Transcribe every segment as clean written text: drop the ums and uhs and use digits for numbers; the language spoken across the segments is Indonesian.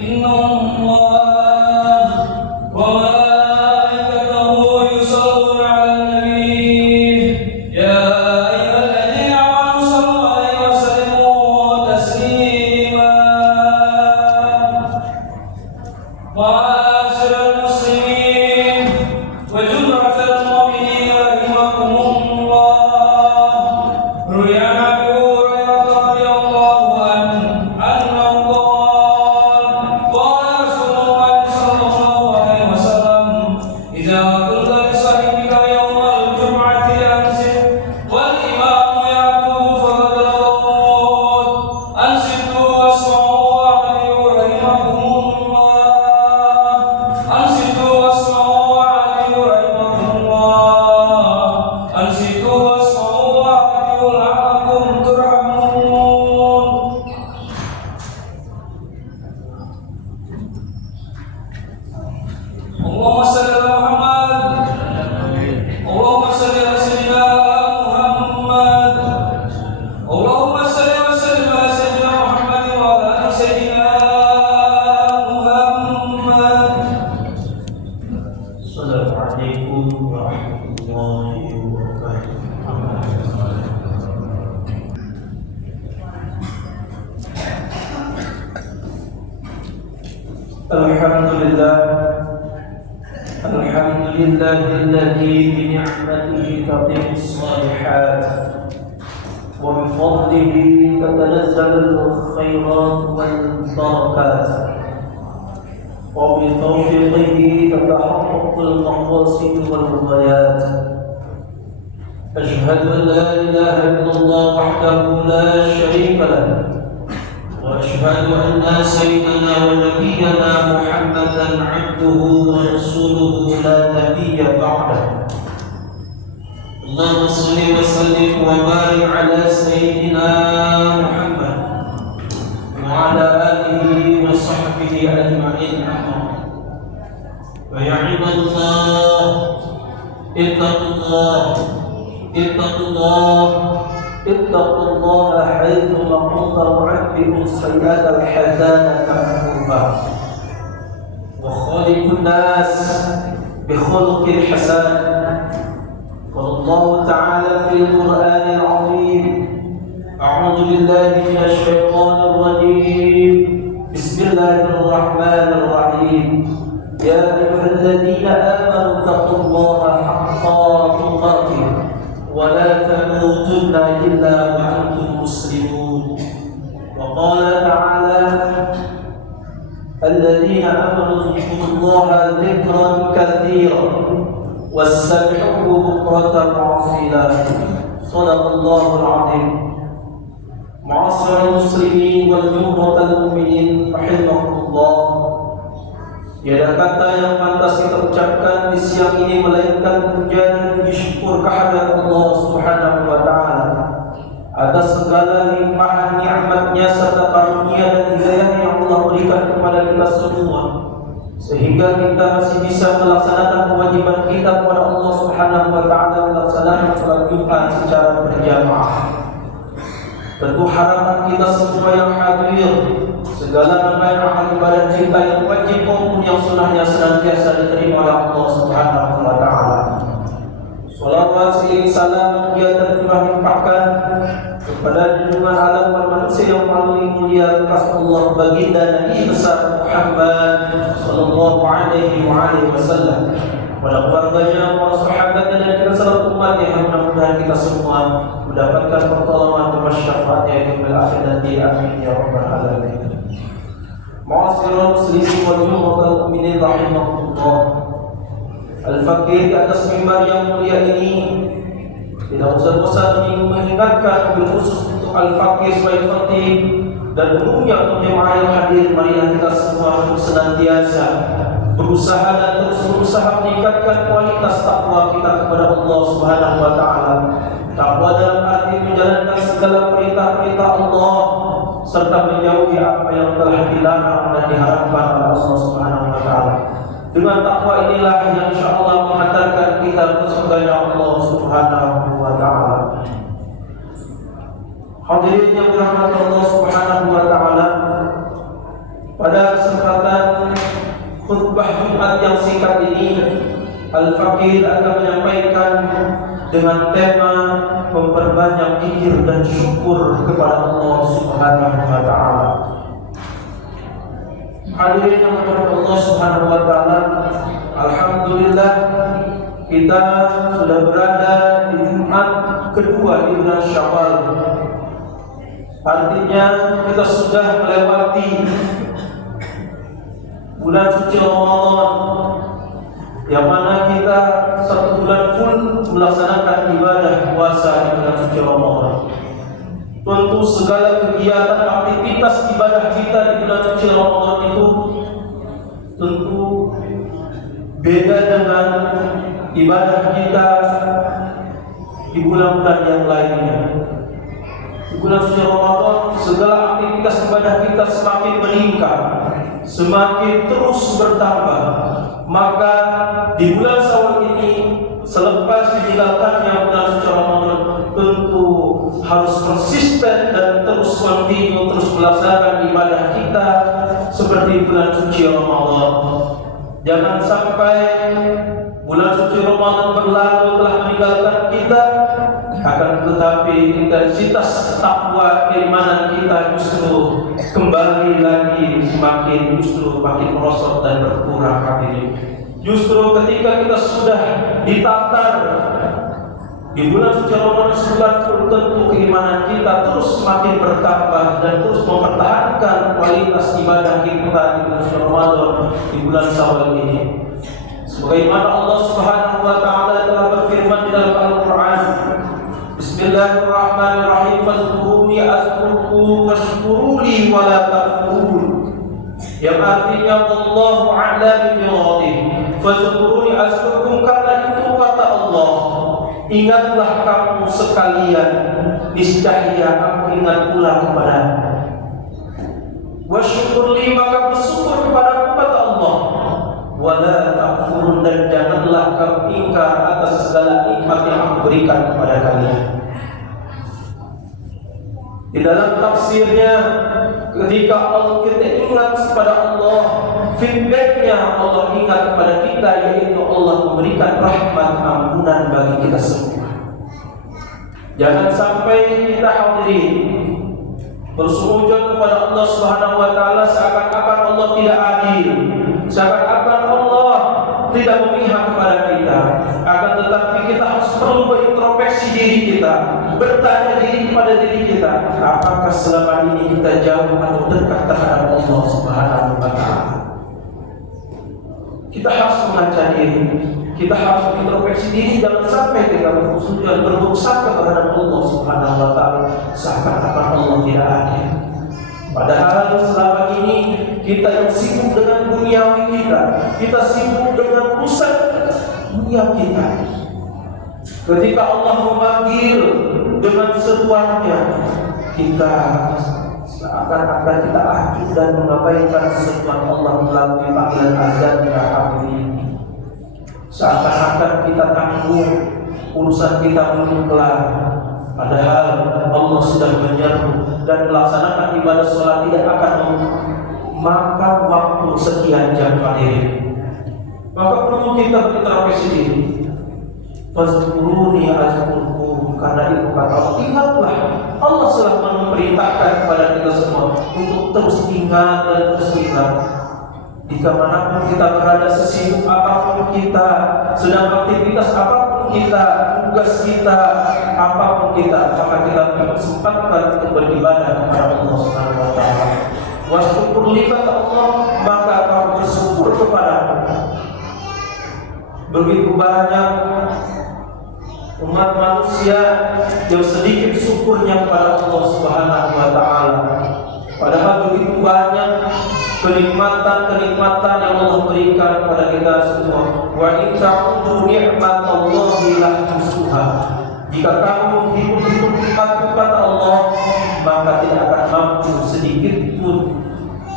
إن الله وملائكته يصلون على النبي يا أيها الذين آمنوا صلوا عليه وسلموا تسليما. معاشر المسلمين وجمعة المؤمنين رحمكم الله، روي عن أبي هريرة رضي الله عنه أنه قال قال رسول الله صلى الله عليه وسلم إذا قلت لصاحبك يوم الجمعة أنصت والإمام يخطب فقد غلط، أنصتوا واسمعوا وأطيعوا رحمكم الله، أنصتوا واسمعوا وأطيعوا رحمكم الله، أنصتوا واسمعوا وأطيعوا لعلكم ترحمون. اللهم صل على محمد، اللهم صل على سيدنا محمد، اللهم صل وسلم على سيدنا محمد وعلى آل سيدنا محمد. السلام عليكم ورحمة الله وبركاته. الحمد لله الذي بنعمته تتم الصالحات وبفضله تتنزل الخيرات والبركات وبتوفيقه تتحقق المقاصد والغايات. أشهد أن لا إله إلا الله وحده لا شريك له، وأشهد أن سيدنا ونبينا محمدا عبده ورسوله لا نبي بعده. اللهم صل وسلم وبارك على سيدنا محمد وعلى آله وصحبه أجمعين. ويا عباد الله اتقوا الله اتقوا الله اتقوا الله حيثما كنتم وعبدوا السيئات الحسنة محبوبا، وخالق الناس بخلق الحسن. قال الله تعالى في القرآن العظيم: أعوذ بالله من الشيطان الرجيم، بسم الله الرحمن الرحيم. يا أيها الذين آمنوا اتقوا الله حق تقاته ولا تموتن إلا وأنتم مسلمون. وقال تعالى: الذين آمنوا اذكروا الله ذكرا كثيرا وسبحوه بكرة وأصيلا. صدق الله العظيم. معاشر المسلمين والجمهور المؤمنين رحمكم الله. Tiada kata yang pantas kita ucapkan di siang ini melainkan puja dan puji syukur kehadirat Allah Subhanahu wa taala atas segala limpahan nikmat-Nya serta karunia dan hidayah yang Allah berikan kepada kita semua, sehingga kita masih bisa melaksanakan kewajiban kita kepada Allah Subhanahu wa taala melaksanakan salat Jumat secara berjamaah. Tentu harapan kita semua yang hadir, segala rangkaian ibadah kita yang wajib maupun yang sunnahnya senantiasa diterima oleh Allah Subhanahu wa taala. Salawat salam dia tercurah limpahkan kepada junjungan alam manusia yang paling mulia kasih Allah baginda Nabi besar Muhammad sallallahu alaihi wasallam, pada keluarganya, para sahabatnya dan kita seluruh umat yang mudah-mudahan kita semua mendapatkan pertolongan dan syafaatnya di akhir nanti. Amin ya rabbal alamin. Ma'asyiral muslimin wal mu'minin rahimakumullah. Al-Fakir di atas mimbar yang mulia ini tidak bosan-bosan mengingatkan bil khusus untuk Al-Fakir sebagai khatib dan umumnya untuk jemaah yang hadir. Marilah kita semua untuk senantiasa berusaha dan terus berusaha meningkatkan kualitas takwa kita kepada Allah Subhanahu wa taala. Takwa dalam arti menjalankan segala perintah-perintah Allah serta menjauhi apa yang telah dilarang dan diharamkan oleh Allah Subhanahu wa taala. Dengan takwa inilah yang insyaallah menghantarkan kita ke surga Allah Subhanahu wa taala. Hadirin yang dirahmati Allah Subhanahu wa taala, pada kesempatan Jumat yang singkat ini, Al-Fakir akan menyampaikan dengan tema memperbanyak zikir dan syukur kepada Allah Subhanahu wa taala. Hadirin yang dirahmati Allah Subhanahu wa taala, alhamdulillah kita sudah berada di Jumat kedua di bulan Syawal. Artinya kita sudah melewati bulan suci Ramadan, yang mana kita 1 bulan full melaksanakan ibadah puasa di bulan suci Ramadan. Tentu segala kegiatan aktivitas ibadah kita di bulan suci Ramadan itu tentu beda dengan ibadah kita di bulan-bulan yang lainnya. Di bulan suci Ramadan segala aktivitas ibadah kita semakin meningkat, semakin terus bertambah. Maka di bulan Syawal ini, selepas ditinggalkannya bulan suci Ramadan, tentu harus konsisten dan terus continue, terus melaksanakan ibadah kita seperti bulan suci Ramadan. Jangan sampai bulan suci Ramadan berlalu telah meninggalkan kita, akan tetapi intensitas takwa keimanan kita justru kembali lagi semakin makin merosot dan berkurang hadirin. Justru ketika kita sudah ditatar di bulan suci Ramadan sebulan, tentu keimanan kita terus semakin bertambah dan terus mempertahankan kualitas ibadah kita di bulan suci Ramadan di bulan Syawal ini. Sebagaimana Allah Subhanahu wa taala telah berfirman di dalam Al-Qur'an, Bismillahirrahmanirrahim, fazkuruni azkurkum washkuruli wa la takfurun. Yang artinya Wallahu a'lam bimuradih. Fazkuruni azkurkum, karena itu kata Allah, ingatlah kamu sekalian, niscaya aku ingat pula kepadamu. Wasykurli, maka bersyukur kepadaku kata Allah. Wala takfurun, dan janganlah kamu ingkar atas segala nikmat yang aku berikan kepada kalian. Di dalam tafsirnya, ketika kita ingat kepada Allah, feedbacknya Allah ingat kepada kita, yaitu Allah memberikan rahmat ampunan bagi kita semua. Jangan sampai kita hadirin bersujud kepada Allah Subhanahu wa taala seakan-akan Allah tidak adil, seakan-akan Allah tidak memihak kepada kita. Akan tetapi kita harus perlu berintrospeksi diri kita, bertanya diri kepada diri kita, apakah selama ini kita jauh atau dekat terhadap Allah Subhanahu wa taala. Kita harus mengaca diri, kita harus introspeksi diri, jangan sampai kita berburuk sangka terhadap Allah Subhanahu wa taala seakan-akan Allah tidak adil. Padahal selama ini kita yang sibuk dengan duniawi kita sibuk dengan urusan dunia kita. Ketika Allah memanggil dengan seruannya, kita seakan-akan kita acuh dan mengabaikan seruan Allah melalui panggilan azan dan hadirin. Seakan-akan kita tanggung urusan kita belum kelar, padahal Allah sudah menyeru, dan melaksanakan ibadah sholat tidak akan memakan waktu sekian jam hadirin. Maka perlu kita berintrospeksi diri. Fazkuruni azkurkum, karena itu kata Allah, ingatlah. Allah telah memerintahkan kepada kita semua untuk terus ingat dan terus ingat. Jika manapun kita berada, sesibuk apapun kita, sedang aktivitas apapun kita, tugas kita apapun kita, maka kita sempatkan untuk beribadah kepada Allah Subhanahu wa taala. Wasyukur li kata Allah, maka kamu bersyukur kepada Allah. Begitu banyak umat manusia yang sedikit syukurnya kepada Allah Subhanahu wa taala. Padahal begitu banyak kenikmatan-kenikmatan yang Allah berikan kepada kita semua. Wa in ta'uddu ni'matallahi la tuhsuha. Jika kamu hitung-hitung nikmat kata Allah, maka tidak akan mampu sedikit pun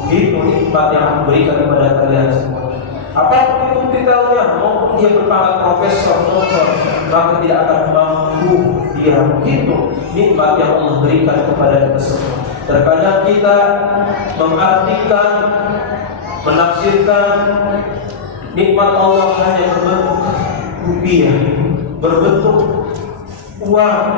menghitung nikmat yang Allah berikan kepada kalian semua. Apapun itu titelnya, maupun dia berpangkat profesor, doktor, maka tidak akan mampu dia menghitung nikmat yang Allah berikan kepada kita semua. Terkadang kita mengartikan, menafsirkan Nikmat Allah hanya berbentuk rupiah, berbentuk uang.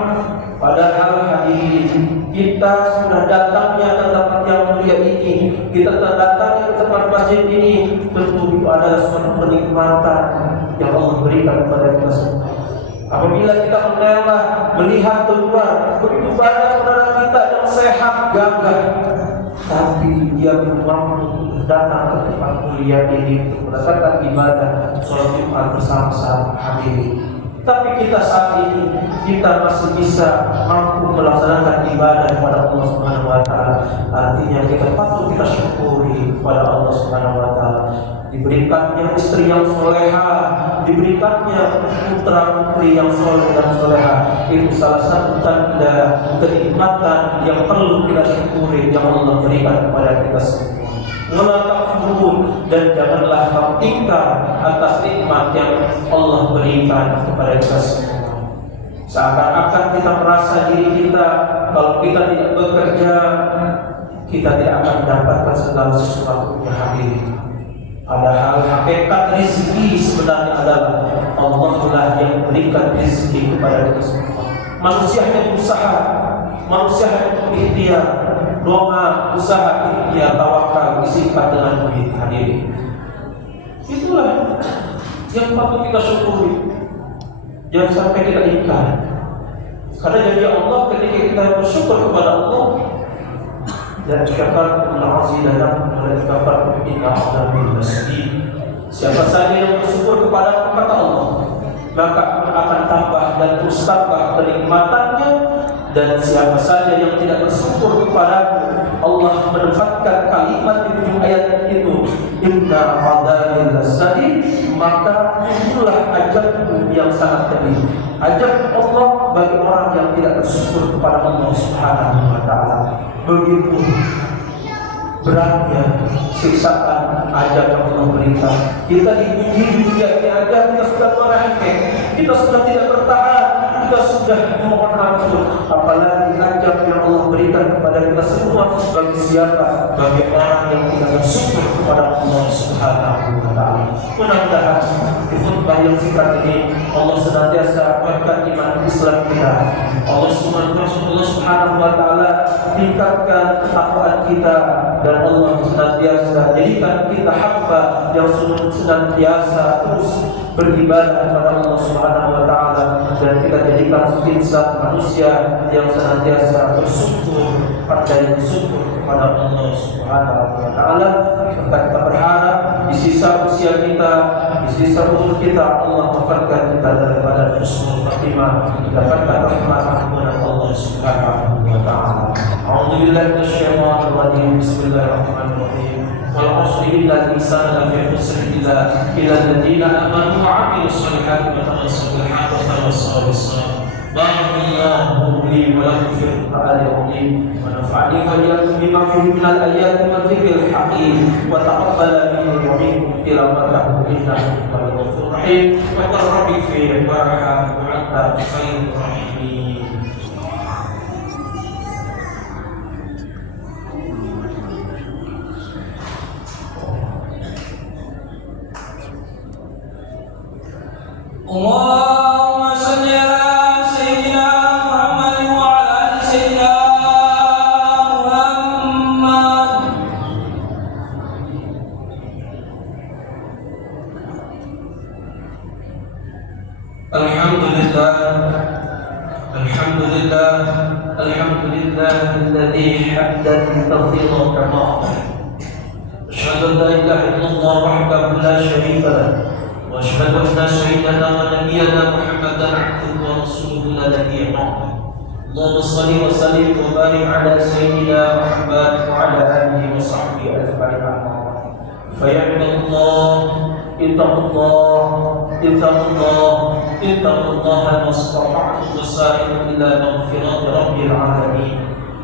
Padahal hadirin, kita sudah datangnya ke tempat yang mulia ini, kita telah datangnya ke tempat masjid ini, tentu itu adalah suatu kenikmatan yang Allah berikan kepada kita semua. Apabila kita menelak, melihat keluar, begitu banyak saudara kita yang sehat, gagah, tapi dia belum mampu datang ke tempat mulia ini untuk melakukan ibadah sholat Jumat bersama-sama hadirin. Tapi kita saat ini kita masih bisa mampu melaksanakan ibadah kepada Allah Subhanahu wa taala. Artinya kita patut kita syukuri kepada Allah Subhanahu wa taala. Diberikannya istri yang soleha, diberikannya putra putri yang soleh dan soleha, itu salah satu tanda kenikmatan yang perlu kita syukuri yang Allah berikan kepada kita semua. Wala takfurun, dan janganlah kamu ingkar atas nikmat yang Allah berikan kepada kita semua. Seakan-akan kita merasa diri kita kalau kita tidak bekerja, kita tidak akan mendapatkan segala sesuatu yang hadir. Padahal hakikat rezeki sebenarnya adalah Allah lah yang memberikan rezeki kepada kita semua. Manusia hanya berusaha, manusia hanya berikhtiar, doa, usaha, ikhtiar, tawakal, disingkat dengan duit hadirin. Itulah yang patut kita syukuri. Jangan sampai kita ingkar. Karena janji Allah ketika kita bersyukur kepada Allah, dan syakartum la'azidannakum wa la kafartum inna 'adzabi lasyadid. Siapa saja yang bersyukur kepada kata Allah, maka akan tambah dan terus tambah kenikmatannya. Dan siapa saja yang tidak bersyukur kepadaku, Allah menempatkan kalimat di ujung ayat itu, inna 'adzabi lasyadid, maka itulah ajabku yang sangat pedih. Ajab Allah bagi orang yang tidak bersyukur kepada Allah Subhanahu wa taala. Begitu beratnya siksaan ajab yang Allah berikan. Kita diuji di dunia ini aja, kita sudah merengek, kita sudah tidak bertahan, kita sudah memohon ampun. Apalagi ajab yang Allah berikan kepada kita semua. Bagi siapa? Bagi orang yang tidak bersyukur kepada Allah Subhanahu wa taala. Mudah-mudahan di khutbah yang singkat ini Allah senantiasa kuatkan iman Islam kita. Allah Subhanahu wa taala tingkatkan ketakwaan kita, dan Allah senantiasa jadikan kita hamba yang senantiasa terus beribadah kepada Allah Subhanahu wa taala, dan kita jadikan insan manusia yang senantiasa bersyukur, pandai bersyukur kepada Allah Subhanahu wa taala. Kita berharap di sisa usia kita, di sisa umur kita, Allah wafatkan kita daripada husnul khatimah, mendapatkan rahmat ampunan Allah Subhanahu wa taala. A'udzubillahi minasyaitonir rajim. Bismillahirrahmanirrahim. Wal 'asri innal insana lafi khusr illa alladziina aamanu wa 'amilus shalihati wa tawassaw bil haqqi wa tawassaw bis sabr. Barakallahu li wa lakum fil Qur'anil 'azim wa nafa'ani wa iyyakum bima fihi minal ayati wa dzikril hakim wa taqabbala minni wa minkum tilawatahu innahu huwal ghafurur rahim. Wa qul rabbi fi warham wa anta khairur rahimin. Allahumma shalli ala sayyidina Muhammad wa ala ali sayyidina Muhammad. Alhamdulillah, alhamdulillah, alhamdulillah alladzi haddan tawfiqan kama. Asyhadu an la ilaha illallah wahdahu la syarika lahu. وأشهد أن سيدنا ونبينا محمدا عبده ورسوله لا نبي بعده. اللهم صل وسلم وبارك على سيدنا محمد وعلى آله وصحبه أجمعين. فيا عباد الله اتقوا الله اتقوا الله اتقوا الله ما استطعتم وسائروا إلى مغفرة رب العالمين.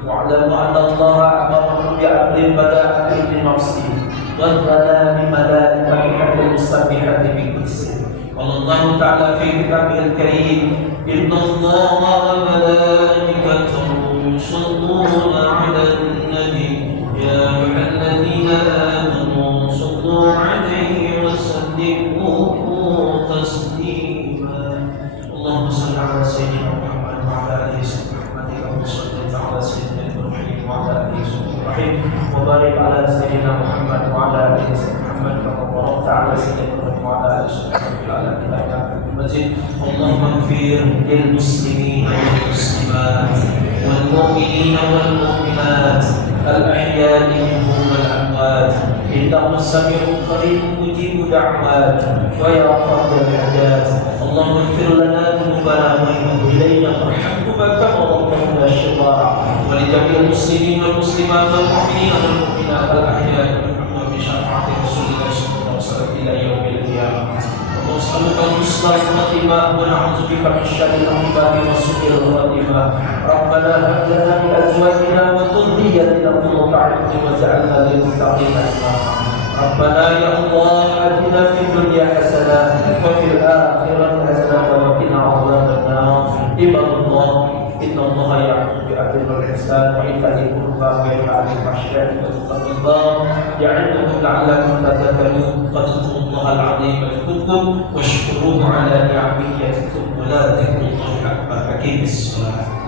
واعلموا أن الله أمركم بأمر بدأ به بنفسه والظلام ملائكة المسبحة بقدسه. قال الله تعالى في كتابه الكريم إن الله وملائكته يصلون على النبي يا أيها الذين آمنوا صلوا عليه وسلموا الرحيم وبارك على سيدنا محمد وعلى ال سيدنا محمد كما باركت على سيدنا محمد وعلى ال سيدنا محمد في العالمين انك حميد مجيد. اللهم اغفر للمسلمين والمسلمات والمؤمنين والمؤمنات الأحياء منهم والأموات إنه سميع قريب مجيب دعوات ويا قاضي الحاجات. اللهم اغفر لنا ذنوبنا وتب إلينا وارحمهما كما ربنا صغارا ولجميع المسلمين والمسلمات والمؤمنين والمؤمنات الأحياء منهم بشفاعة رسول الله صلى الله عليه وسلم إلى يوم القيامة. ونسألك حسن الخاتمة ونعوذ بك من شر الأعداء وسوء الخاتمة. ربنا هب لنا من أزواجنا وذريتنا قرة أعين واجعلنا للمتقين إماما. ربنا يا الله آتنا في الدنيا حسنة وفي الآخرة حسنة وقنا عذاب النار. عباد الله إن الله يأمر بالعدل والإحسان وإيتاء ذي القربى وينهى عن الفحشاء والمنكر والبغي يعظكم لعلكم تذكرون. فاذكروا الله العظيم يذكركم واشكروه على نعمه يزدكم ولا ذكر الله أكبر. أقيموا الصلاة.